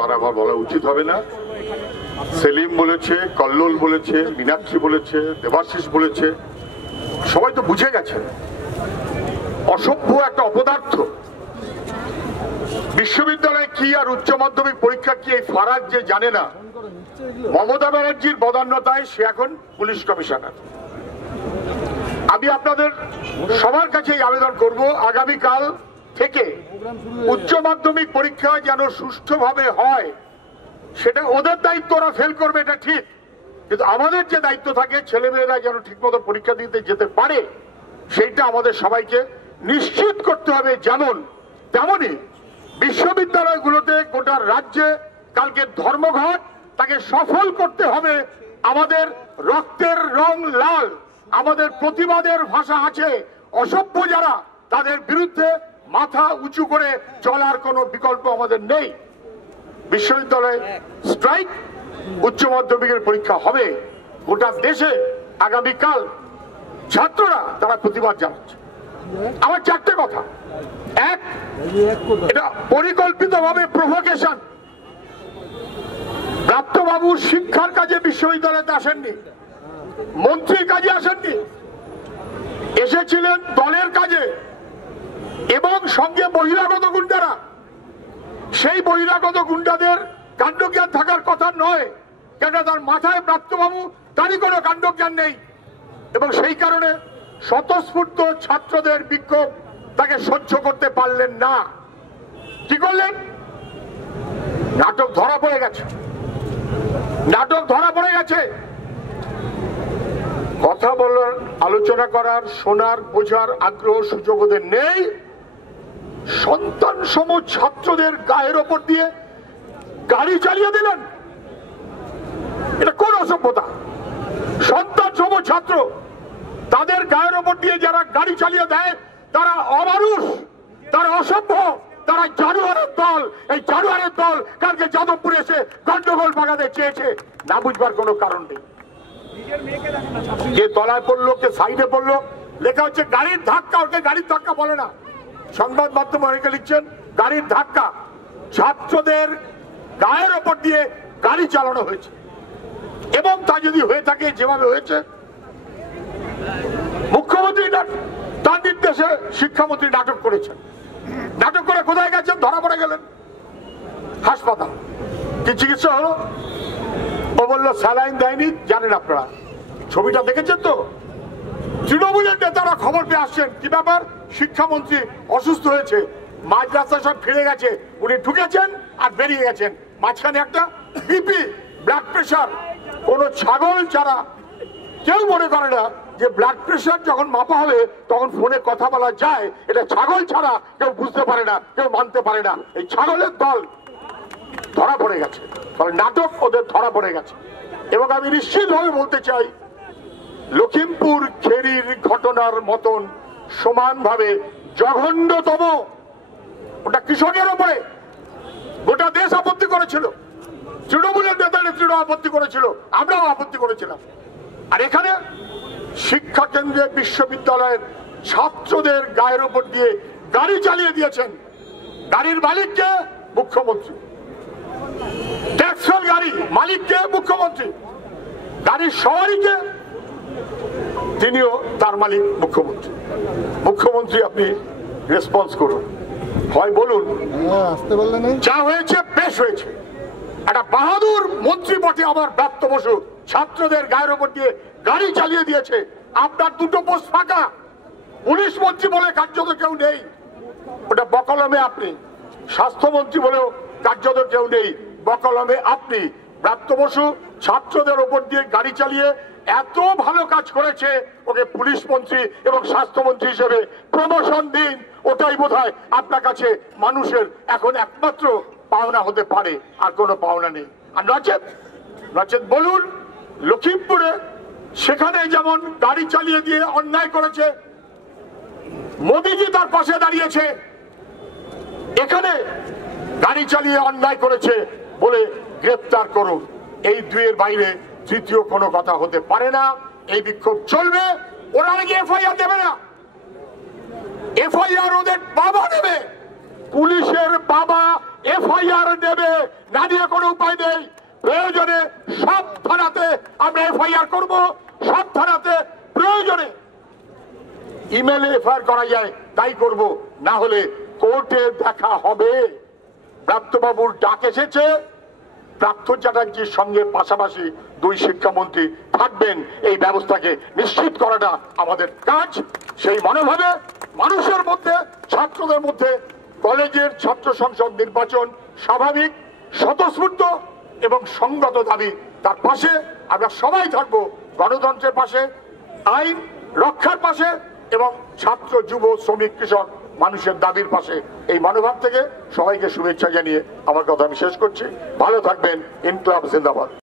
আর আমার বলা উচিত হবে না। সেলিম বলেছে, কল্লোল বলেছে, মীনাক্ষী বলেছে, দেবাশিস বলেছে, সবাই তো বুঝে গেছে অসভ্য একটা অপদার্থ। বিশ্ববিদ্যালয় কি আর উচ্চ মাধ্যমিক পরীক্ষা কি এই ফারাক যে জানে না। মমতা ব্যানার্জির বদান্যতায় সে এখন পুলিশ কমিশনার। আমি আপনাদের সবার কাছে আবেদন করব, আগামীকাল থেকে উচ্চ মাধ্যমিক পরীক্ষা যেন সুষ্ঠুভাবে হয়। সেটা ওদের দায়িত্ব, ওরা ফেল করবে এটা ঠিক, কিন্তু আমাদের যে দায়িত্ব থাকে ছেলেমেয়েরা যেন ঠিকমতো পরীক্ষা দিতে যেতে পারে সেইটা আমাদের সবাইকে নিশ্চিত করতে হবে। যেমন তেমনই বিশ্ববিদ্যালয়গুলোতে গোটা রাজ্যে কালকে ধর্মঘট তাকে সফল করতে হবে। আমাদের রক্তের রং লাল, আমাদের প্রতিবাদের ভাষা আছে। অসভ্য যারা তাদের বিরুদ্ধে মাথা উঁচু করে চলার কোনো বিকল্প আমাদের নেই। বিশ্ববিদ্যালয়ে স্ট্রাইক, উচ্চ মাধ্যমিকের পরীক্ষা হবে। গোটা দেশে আগামীকাল ছাত্ররা তারা প্রতিবাদ জানাচ্ছে। আমার চারটে কথা। এক, এটা পরিকল্পিতভাবে প্রভোকেশন। প্রাপ্তবাবু শিক্ষার কাজে বিশ্ববিদ্যালয়তে আসেননি, মন্ত্রীর কাজে আসেননি, এসেছিলেন দলের কাজে এবং সঙ্গে বহিরাগত গুন্ডারা। সেই বহিরাগত গুন্ডাদের কাণ্ডজ্ঞান থাকার কথা নয়, কেন তার মাথায় প্রাপ্তবাবু তারই কোনো কাণ্ডজ্ঞান নেই এবং সেই কারণে স্বতঃস্ফূর্ত ছাত্রদের বিক্ষোভ তাকে সহ্য করতে পারলেন না। কি করলেন? নাটক ধরা পড়ে গেছে, নাটক ধরা পড়ে গেছে। কথা বলার, আলোচনা করার, শোনার, বোঝার আগ্রহ সুযোগ ওদের নেই। সন্তান সম ছাত্রদের গায়ের ওপর দিয়ে গাড়ি চালিয়ে দিলেন। এটা কোন অসভ্যতা? সন্তান সম ছাত্র তাদের গায়ের ওপর দিয়ে যারা গাড়ি চালিয়ে দেয় তারা অমানুষ, তারা অসভ্য, তারা জানোয়ারের দল। এই জানোয়ারের দল কালকে যাদবপুরে এসে গন্ডগোল বাগাতে চেয়েছে, না বুঝবার কোনো কারণ নেই। কে তলায় পড়লো, কে সাইডে পড়লো, লেখা হচ্ছে গাড়ির ধাক্কা। ওকে গাড়ির ধাক্কা বলে না, সংবাদ মাধ্যমে অনেকে লিখছেন গাড়ির ধাক্কা। ছাত্রদের গায়ের ওপর দিয়ে গাড়ি চালানো হয়েছে এবং তা যদি হয়ে থাকে যেভাবে হয়েছে, মুখ্যমন্ত্রী তার নির্দেশে শিক্ষামন্ত্রী নাটক করেছেন। নাটক করে কোথায় গেছেন? ধরা পড়ে গেলেন হাসপাতাল। কি চিকিৎসা হলো? ও বললো স্যালাইন দেয়নি। জানেন আপনারা, ছবিটা দেখেছেন তো? তৃণমূলের নেতারা খবর পেয়ে আসছেন, কি ব্যাপার, শিক্ষামন্ত্রী অসুস্থ হয়েছে, মাঝ রাস্তা সব ফিরে গেছে, উনি ঢুকেছেন আর বেরিয়ে গেছেন, মাঝখানে একটা বিপি, ব্লাড প্রেশার। কোন ছাগল ছাড়া কেউ মনে করে না যে ব্লাড প্রেশার যখন মাপা হবে তখন ফোনে কথা বলা যায়। এটা ছাগল ছাড়া কেউ বুঝতে পারে না, কেউ মানতে পারে না। এই ছাগলের দল ধরা পড়ে গেছে, নাটক ওদের ধরা পড়ে গেছে। এবং আমি নিশ্চিতভাবে বলতে চাই, লখিমপুর খেরির ঘটনার মতন সমানভাবে জঘন্যতম, ওটা কৃষকের ওপরে গোটা দেশ আপত্তি করেছিল, তৃণমূলের নেতা নেত্রীরা আপত্তি করেছিল, আমরাও আপত্তি করেছিলাম। আর এখানে শিক্ষা কেন্দ্রে বিশ্ববিদ্যালয়ের ছাত্রদের গায়ের ওপর দিয়ে গাড়ি চালিয়ে দিয়েছেন। গাড়ির মালিককে? মুখ্যমন্ত্রী। ট্যাক্সের গাড়ি মালিককে? মুখ্যমন্ত্রী। গাড়ির সওয়ারিকে? তিনিও তার মালিক মুখ্যমন্ত্রী। মুখ্যমন্ত্রী আপনি রেসপন্স করুন, হয় বলুন যা হয়েছে বেশ হয়েছে। একটা বাহাদুর মন্ত্রী বটে আমার ব্রাত্য বসু, ছাত্রদের গায়ের ওপর দিয়ে গাড়ি চালিয়ে দিয়েছে। আপনার দুটো পোস্ট ফাঁকা, পুলিশ মন্ত্রী বলে কার্যত কেউ নেই, ওটা বকলমে আপনি। স্বাস্থ্যমন্ত্রী বলেও কার্যত কেউ নেই, বকলমে আপনি। ব্রাত্য বসু ছাত্রদের ওপর দিয়ে গাড়ি চালিয়ে এত ভালো কাজ করেছে, ওকে পুলিশ মন্ত্রী এবং স্বাস্থ্যমন্ত্রী হিসেবে প্রমোশন দিন। ওটাই বোধহয় আপনার কাছে মানুষের এখন একমাত্র পাওনা হতে পারে, আর কোনো পাওনা নেই। আর নচেত বলুন, লখিমপুরে সেখানে যেমন গাড়ি চালিয়ে দিয়ে অন্যায় করেছে, মোদিজি তার পাশে দাঁড়িয়েছে। এখানে গাড়ি চালিয়ে অন্যায় করেছে বলে গ্রেফতার করুন। এই দুইয়ের বাইরে তৃতীয় কোনো কথা হতে পারে না। এই বিক্ষোভ চলবে। ওরা নাকি এফআইআর দেবে না, এফআইআর ওদের বাবা নেবে। পুলিশের বাবা এফআইআর নেবে, না দিয়ে কোনো উপায় নেই। প্রয়োজনে সব থানাতে আমরা এফআইআর করব, সব থানাতে প্রয়োজনে ইমেলে এফআইআর করা যায় তাই করব, না হলে কোর্টে দেখা হবে। প্রাপ্তবাবুর ডাক এসেছে, প্রাক্তন চ্যাটার্জির সঙ্গে পাশাপাশি দুই শিক্ষামন্ত্রী থাকবেন, এই ব্যবস্থাকে নিশ্চিত করাটা আমাদের কাজ। সেই মনোভাবে মানুষের মধ্যে, ছাত্রদের মধ্যে কলেজের ছাত্র সংসদ নির্বাচন স্বাভাবিক, স্বতঃস্ফূর্ত এবং সঙ্গত দাবি, তার পাশে আমরা সবাই থাকবো, গণতন্ত্রের পাশে, আইন রক্ষার পাশে এবং ছাত্র, যুব, শ্রমিক, কৃষক মানুষের দাবির পাশে। এই মনোভাব থেকে সবাইকে শুভেচ্ছা জানিয়ে আমার কথা আমি শেষ করছি। ভালো থাকবেন। ইনকলাব জিন্দাবাদ।